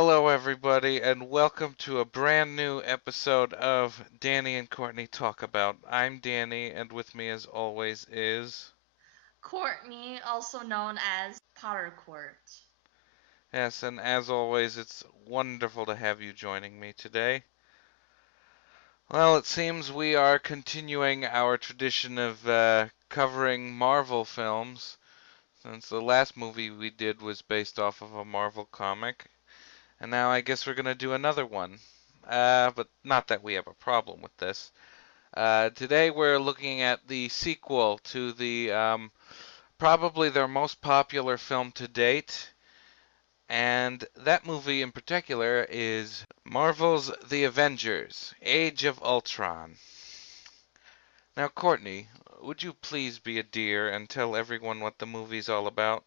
Hello, everybody, and welcome to a brand new episode of Danny and Courtney Talk About. I'm Danny, and with me, as always, is. Courtney, also known as Potter Court. Yes, and as always, it's wonderful to have you joining me today. Well, it seems we are continuing our tradition of covering Marvel films, since the last movie we did was based off of a Marvel comic, and now I guess we're gonna do another one. But not that we have a problem with this. Today we're looking at the sequel to the probably their most popular film to date, and that movie in particular is Marvel's The Avengers: Age of Ultron. Now, Courtney, would you please be a dear and tell everyone what the movie's all about?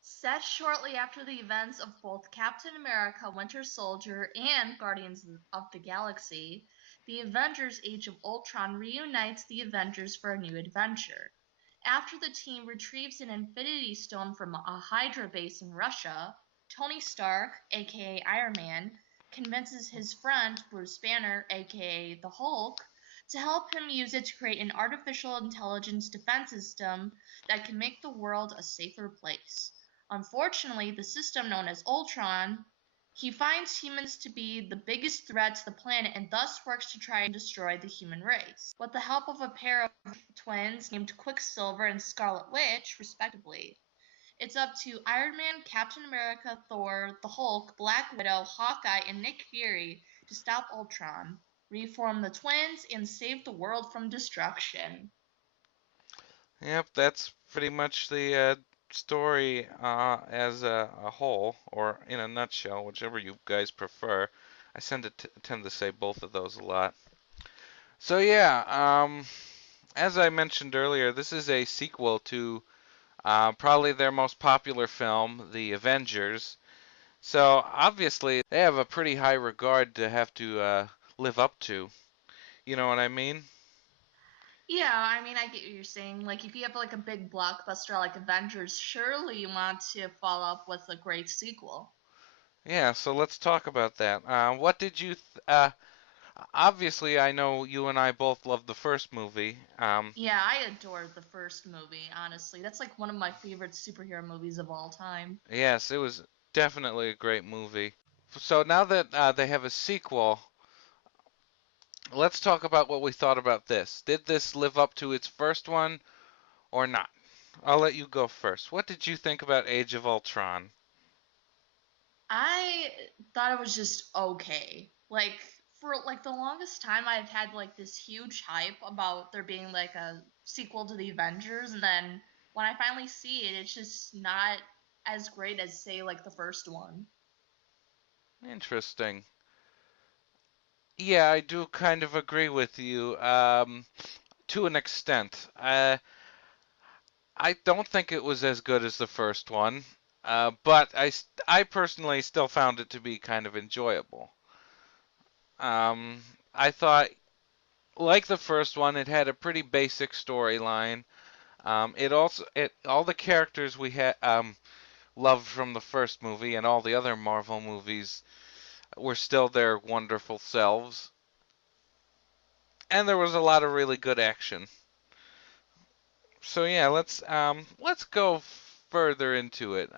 Set shortly after the events of both Captain America Winter Soldier and Guardians of the Galaxy, the Avengers Age of Ultron reunites the Avengers for a new adventure. After the team retrieves an Infinity Stone from a Hydra base in Russia, Tony Stark, aka Iron Man, convinces his friend Bruce Banner, aka the Hulk, to help him use it to create an artificial intelligence defense system that can make the world a safer place. Unfortunately, the system known as Ultron, he finds humans to be the biggest threat to the planet and thus works to try and destroy the human race. With the help of a pair of twins named Quicksilver and Scarlet Witch, respectively, it's up to Iron Man, Captain America, Thor, the Hulk, Black Widow, Hawkeye, and Nick Fury to stop Ultron, reform the twins, and save the world from destruction. Yep, that's pretty much the story as a whole, or in a nutshell, whichever you guys prefer. I tend to say both of those a lot. So yeah, as I mentioned earlier, this is a sequel to probably their most popular film, The Avengers. So obviously they have a pretty high regard to have to live up to. You know what I mean? Yeah, I mean, I get what you're saying. Like, if you have like a big blockbuster like Avengers, surely you want to follow up with a great sequel. Yeah. So let's talk about that. What did you? Obviously, I know you and I both loved the first movie. Yeah, I adored the first movie, honestly. That's like one of my favorite superhero movies of all time. Yes, it was definitely a great movie. So now that they have a sequel, let's talk about what we thought about this. Did this live up to its first one or not? I'll let you go first. What did you think about Age of Ultron? I thought it was just okay. Like, for like the longest time, I've had like this huge hype about there being like a sequel to the Avengers, and then when I finally see it, it's just not as great as, say, like the first one. Interesting. Yeah, I do kind of agree with you to an extent. I don't think it was as good as the first one, but I personally still found it to be kind of enjoyable. I thought, like the first one, it had a pretty basic storyline. It all the characters we had loved from the first movie and all the other Marvel movies were still their wonderful selves, and there was a lot of really good action. So yeah, let's go further into it.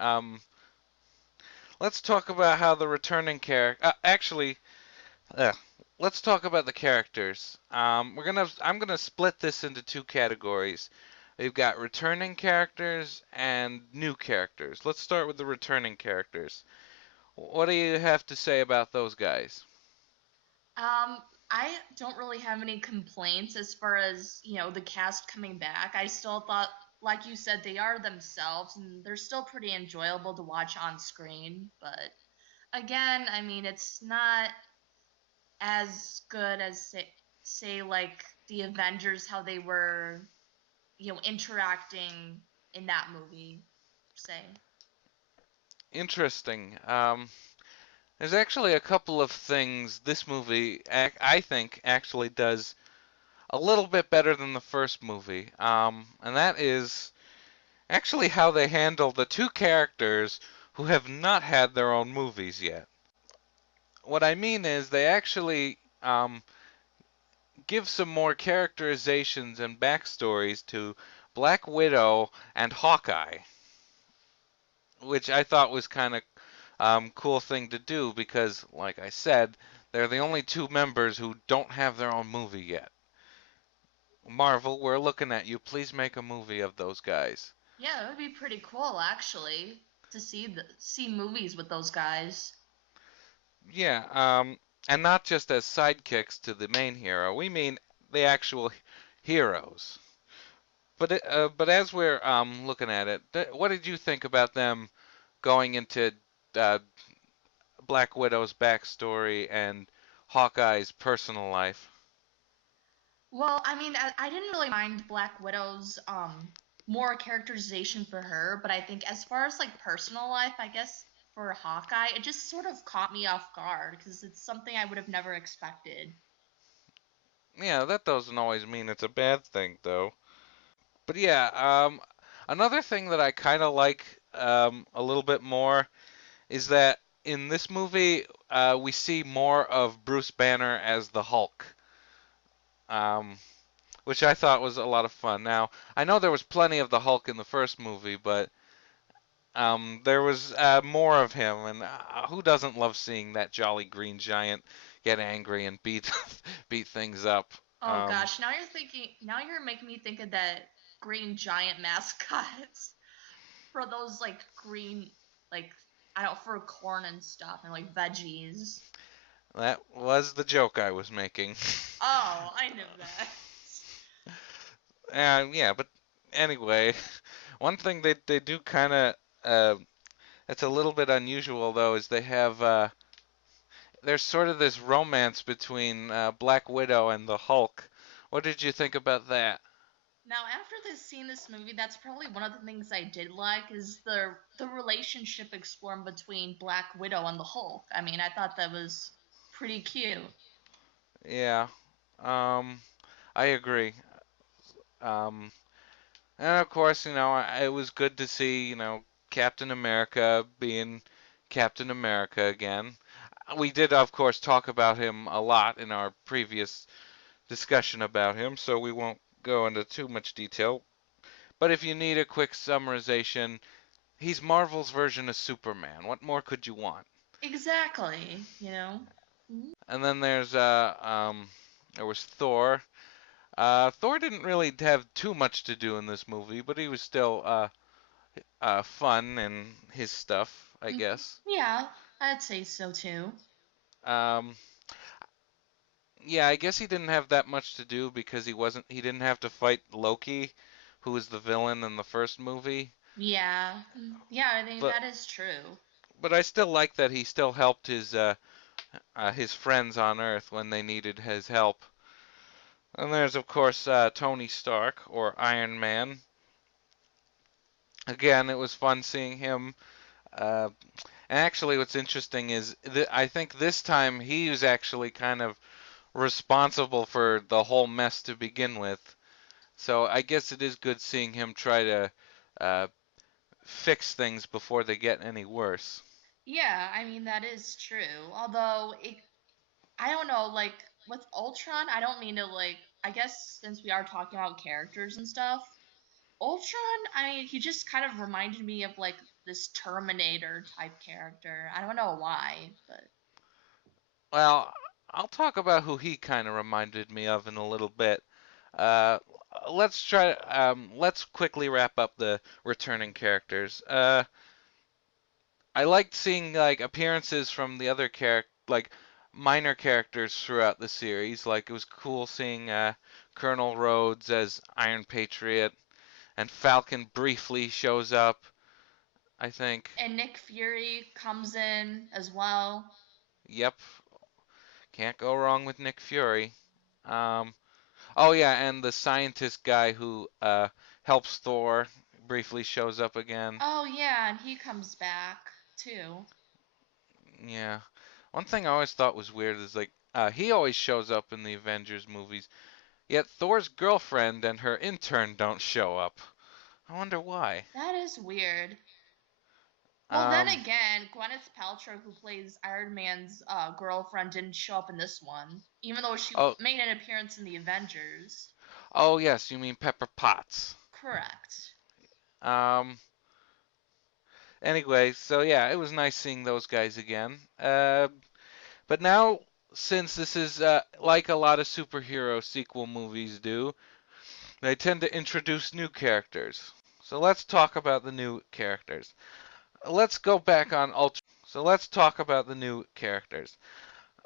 Let's talk about how the returning character. Uh, let's talk about the characters. I'm gonna split this into two categories. We've got returning characters and new characters. Let's start with the returning characters. What do you have to say about those guys? I don't really have any complaints as far as, the cast coming back. I still thought, like you said, they are themselves and they're still pretty enjoyable to watch on screen. But again, I mean, it's not as good as, say like the Avengers, how they were, interacting in that movie, say. Interesting. There's actually a couple of things this movie I think actually does a little bit better than the first movie. And that is actually how they handle the two characters who have not had their own movies yet. What I mean is they actually give some more characterizations and backstories to Black Widow and Hawkeye, which I thought was kind of cool thing to do because, like I said, they're the only two members who don't have their own movie yet. Marvel, we're looking at you. Please make a movie of those guys. Yeah, that would be pretty cool actually to see movies with those guys. Yeah, and not just as sidekicks to the main hero. We mean the actual heroes. But as we're looking at it, what did you think about them going into uh, Black Widow's backstory and Hawkeye's personal life? Well, I mean, I didn't really mind Black Widow's more characterization for her, but I think as far as like personal life, I guess for Hawkeye, it just sort of caught me off guard because it's something I would have never expected. Yeah, that doesn't always mean it's a bad thing, though. But yeah, another thing that I kind of like a little bit more is that in this movie we see more of Bruce Banner as the Hulk, um, which I thought was a lot of fun. Now, I know there was plenty of the Hulk in the first movie, but there was more of him, and who doesn't love seeing that jolly green giant get angry and beat beat things up? Oh Um, gosh, now you're making me think of that green giant mascots for those like green, like, I don't, for corn and stuff and like veggies. that was the joke I was making. Oh, I knew that. Yeah, but anyway, one thing they do kind of that's a little bit unusual though is they have there's sort of this romance between Black Widow and the Hulk. What did you think about that? Now, after seeing this movie, that's probably one of the things I did like is the relationship explored between Black Widow and the Hulk. I mean, I thought that was pretty cute. Yeah, um, I agree. Um, and of course, it was good to see, Captain America being Captain America again. We did, of course, talk about him a lot in our previous discussion about him, so we won't go into too much detail. But if you need a quick summarization, he's Marvel's version of Superman. What more could you want? Exactly, you know? Mhm. And then there was Thor. Thor didn't really have too much to do in this movie, but he was still fun in his stuff, I Mhm. guess. Yeah, I'd say so too. Um, yeah, I guess he didn't have that much to do because he didn't have to fight Loki, who was the villain in the first movie. Yeah, yeah, I think But that is true. but I still like that he still helped his friends on Earth when they needed his help. And there's of course Tony Stark or Iron Man. Again, it was fun seeing him. Uh, and actually, what's interesting is I think this time he was actually kind of responsible for the whole mess to begin with. So I guess it is good seeing him try to uh, fix things before they get any worse. Yeah, I mean, that is true. Although, I don't know, like, with Ultron, I don't mean to, like, I guess since we are talking about characters and stuff, Ultron, I mean, he just kind of reminded me of like this Terminator type character. I don't know why, but Well, I'll talk about who he kind of reminded me of in a little bit. Uh, let's quickly wrap up the returning characters. I liked seeing like appearances from the other like minor characters throughout the series. Like it was cool seeing Colonel Rhodes as Iron Patriot, and Falcon briefly shows up, I think. and Nick Fury comes in as well. Yep, can't go wrong with Nick Fury. Um, oh yeah, and the scientist guy who helps Thor briefly shows up again. Oh yeah, and he comes back too. Yeah. One thing I always thought was weird is like he always shows up in the Avengers movies, yet Thor's girlfriend and her intern don't show up. I wonder why. That is weird. Well, then Um, again, Gwyneth Paltrow, who plays Iron Man's girlfriend, didn't show up in this one, even though she oh, made an appearance in the Avengers. oh yes, you mean Pepper Potts. Correct. Um, anyway, so yeah, it was nice seeing those guys again. But now, since this is like a lot of superhero sequel movies do, they tend to introduce new characters. So let's talk about the new characters. Let's go back on Ultron. So let's talk about the new characters.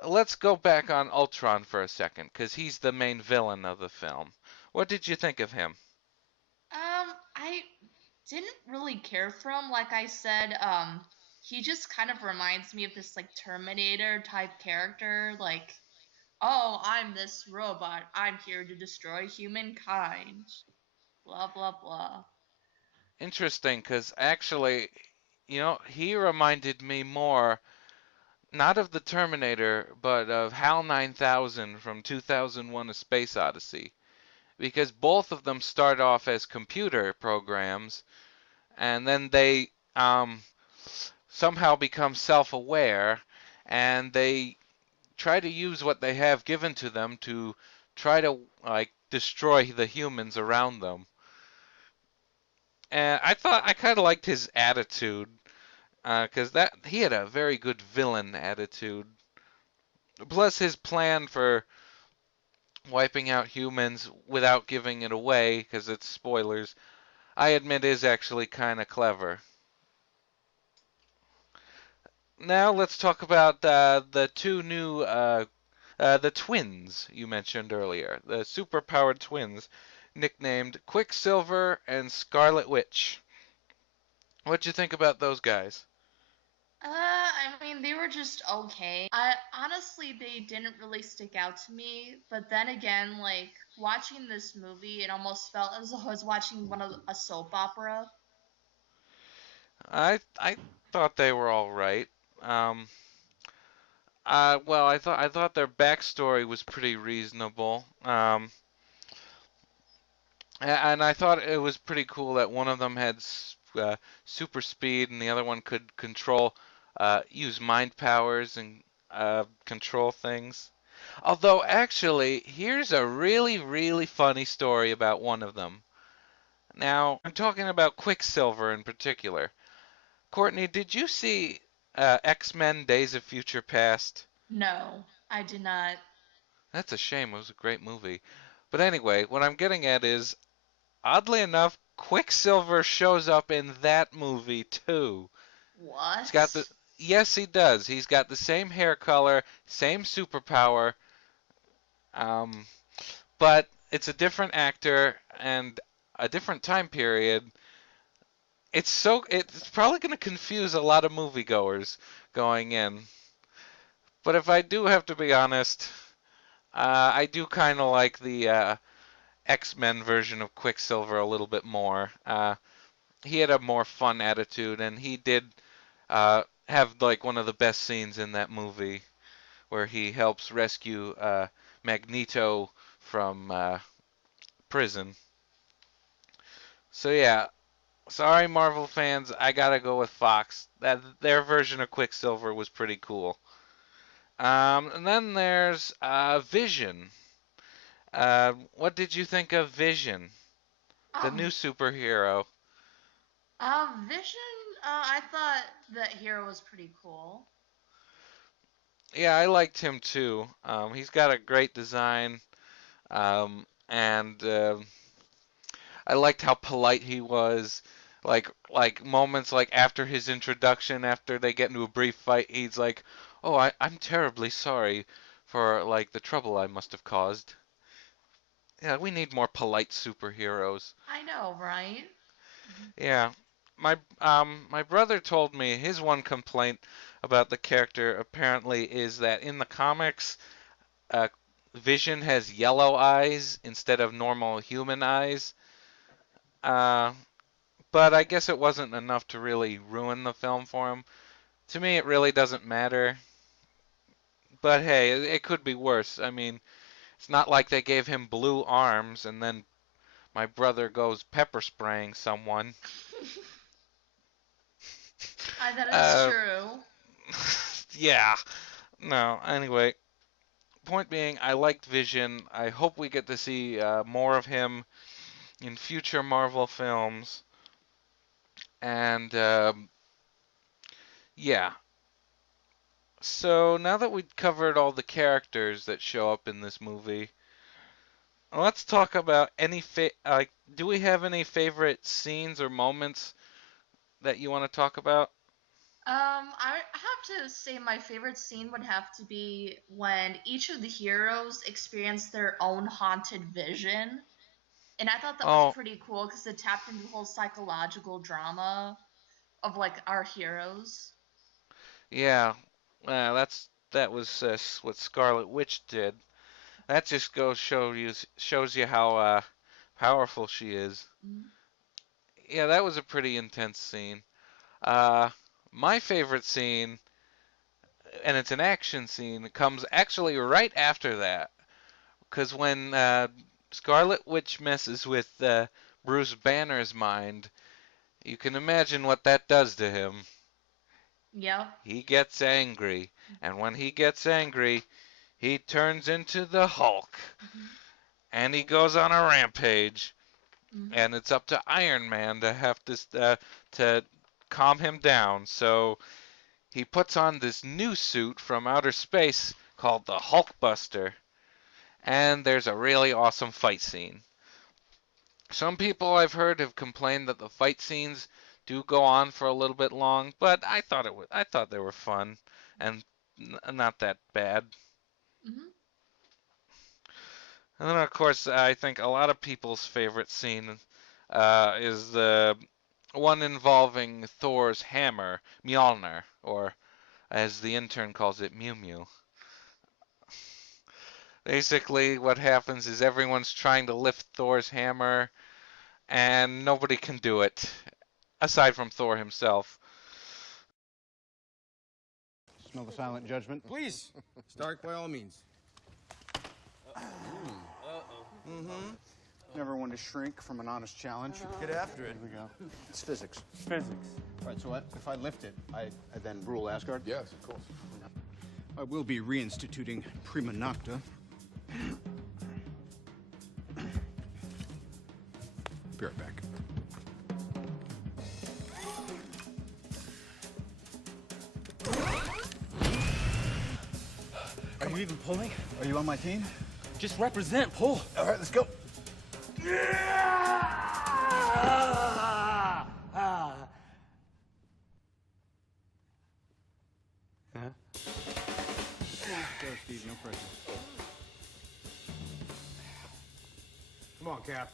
Let's go back on Ultron for a second, because he's the main villain of the film. What did you think of him? I didn't really care for him. Like I said, he just kind of reminds me of this like Terminator type character. Like, oh, I'm this robot. I'm here to destroy humankind. Blah blah blah. Interesting, because actually, he reminded me more, not of the Terminator, but of HAL 9000 from 2001: A Space Odyssey. Because both of them start off as computer programs, and then they somehow become self-aware, and they try to use what they have given to them to try to like destroy the humans around them. And I kind of liked his attitude, because that he had a very good villain attitude. Plus his plan for wiping out humans without giving it away, because it's spoilers, I admit is actually kind of clever. Now let's talk about the two new the twins you mentioned earlier, the superpowered twins, nicknamed Quicksilver and Scarlet Witch. What'd you think about those guys? I mean, they were just okay. I honestly, they didn't really stick out to me. But then again, like watching this movie, it almost felt as though I was watching one of a soap opera. I thought they were all right. Um, well, I thought their backstory was pretty reasonable. And I thought it was pretty cool that one of them had super speed and the other one could use mind powers and control things. Although, actually, here's a really, really funny story about one of them. Now, I'm talking about Quicksilver in particular. Courtney, did you see X-Men Days of Future Past? No, I did not. That's a shame. It was a great movie. But anyway, what I'm getting at is, oddly enough, Quicksilver shows up in that movie too. He's got What? the Yes, he does. He's got the same hair color, same superpower, um, but it's a different actor and a different time period. It's probably going to confuse a lot of moviegoers going in. But if I do have to be honest, I do kind of like the X-Men version of Quicksilver a little bit more. He had a more fun attitude, and he did have like one of the best scenes in that movie where he helps rescue Magneto from prison. So yeah, sorry Marvel fans, I gotta go with Fox. That their version of Quicksilver was pretty cool. And then there's Vision. What did you think of Vision, the new Um, superhero? Vision. I thought that hero was pretty cool. Yeah, I liked him too. He's got a great design, and I liked how polite he was. Like moments like after his introduction, after they get into a brief fight, he's like, "Oh, I'm terribly sorry for like the trouble I must have caused." Yeah, we need more polite superheroes. I know, right? Yeah. My brother told me his one complaint about the character apparently is that in the comics, uh, Vision has yellow eyes instead of normal human eyes. Uh, but I guess it wasn't enough to really ruin the film for him. To me, it really doesn't matter. But hey, it could be worse. I mean, it's not like they gave him blue arms and then my brother goes pepper spraying someone. That is Uh, true. yeah. No. Anyway, point being, I liked Vision. I hope we get to see more of him in future Marvel films. And yeah. So now that we've covered all the characters that show up in this movie, let's talk about do we have any favorite scenes or moments that you want to talk about? I have to say my favorite scene would have to be when each of the heroes experience their own haunted vision. And I thought that was Oh, pretty cool because it tapped into the whole psychological drama of like our heroes. yeah. That was what Scarlet Witch did. That just goes shows you how powerful she is. Mm-hmm. Yeah, that was a pretty intense scene. Uh, my favorite scene, and it's an action scene, comes actually right after that. Because when Scarlet Witch messes with Bruce Banner's mind, you can imagine what that does to him. Yep. He gets angry, and when he gets angry, he turns into the Hulk, Mm-hmm. and he goes on a rampage. Mm-hmm. And it's up to Iron Man to have to calm him down. So he puts on this new suit from outer space called the Hulkbuster, and there's a really awesome fight scene. Some people I've heard have complained that the fight scenes do go on for a little bit long, but I thought they were fun and not that bad. Mm-hmm. And then of course I think a lot of people's favorite scene is the one involving Thor's hammer, Mjolnir, or as the intern calls it, Mew Mew. Basically, what happens is everyone's trying to lift Thor's hammer, and nobody can do it, aside from Thor himself. Smell the silent judgment? Please, start by all means. Never one to shrink from an honest challenge. Get after it. Here we go. It's physics. Physics. All right, so if I lift it, I then rule Asgard? Yes, of course. I will be reinstituting Prima Nocta. Be right back. Are you even pulling? Are you on my team? Just represent, pull. All right, let's go. Go, Steve, no pressure. Come on, Cap.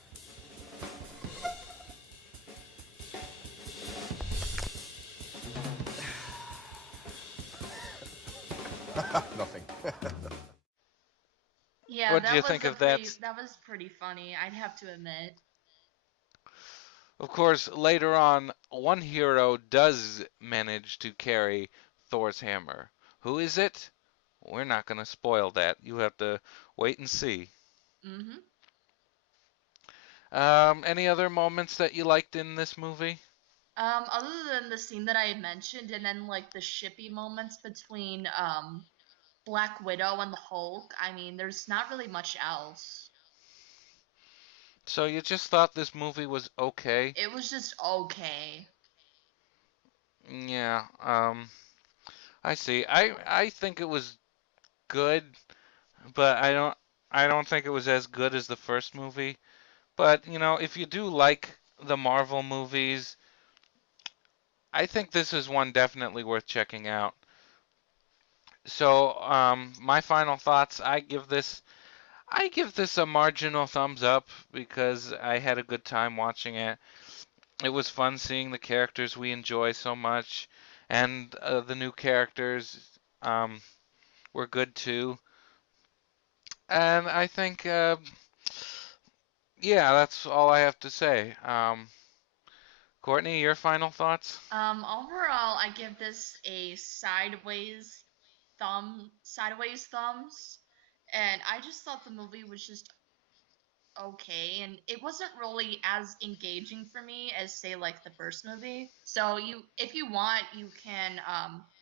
Nothing. Yeah, What do that you was think a of that? that was pretty funny, I'd have to admit. Of course, later on, one hero does manage to carry Thor's hammer. Who is it? We're not going to spoil that. You have to wait and see. Mm-hmm. Any other moments that you liked in this movie? Other than the scene that I had mentioned, and then like the shippy moments between Black Widow and the Hulk, I mean, there's not really much else. So you just thought this movie was okay? It was just okay. Yeah, I see. I think it was good, but I don't think it was as good as the first movie. But, if you do like the Marvel movies, I think this is one definitely worth checking out. So, my final thoughts, I give this a marginal thumbs up because I had a good time watching it. It was fun seeing the characters we enjoy so much, and the new characters um, were good too. And I think, yeah, that's all I have to say. Courtney, your final thoughts? Overall, I give this a sideways thumbs, and I just thought the movie was just okay, and it wasn't really as engaging for me as, say, like the first movie. So if you want, you can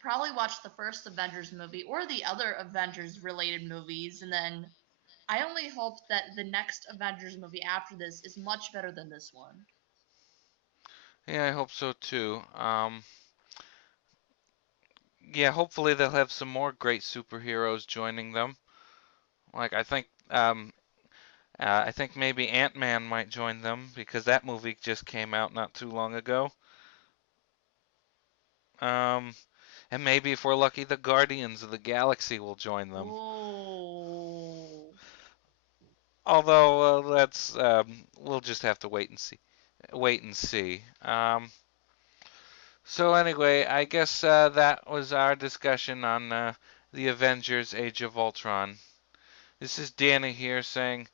probably watch the first Avengers movie or the other Avengers related movies, and then I only hope that the next Avengers movie after this is much better than this one. Yeah, I hope so too. Yeah, hopefully they'll have some more great superheroes joining them. Like I think maybe Ant-Man might join them because that movie just came out not too long ago. Um, and maybe if we're lucky, the Guardians of the Galaxy will join them. Oh. Although that's we'll just have to wait and see. Wait and see. So anyway, I guess that was our discussion on the Avengers: Age of Ultron. This is Danny here saying,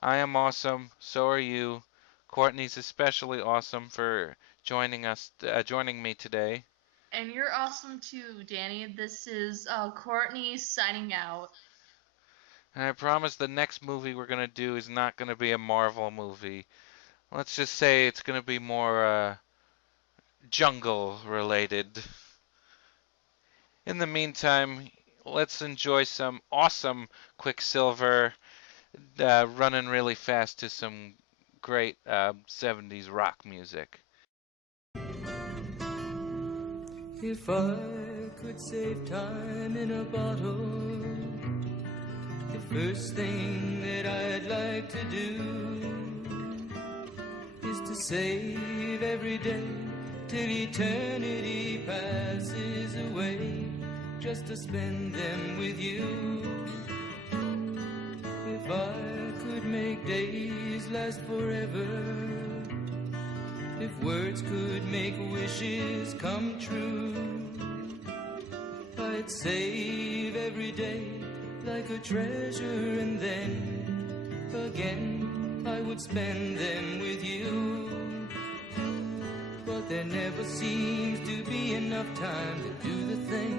I am awesome. So are you. Courtney's especially awesome for joining me today. And you're awesome too, Danny. This is Courtney signing out. And I promise the next movie we're gonna do is not gonna be a Marvel movie. Let's just say it's gonna be more jungle related. In the meantime, let's enjoy some awesome Quicksilver running really fast to some great 70s rock music. If I could save time in a bottle, the first thing that I'd like to do is to save every day till eternity passes away, just to spend them with you. If I could make days last forever, if words could make wishes come true, I'd save every day like a treasure, and then again I would spend them with you. But there never seems to be enough time to do the things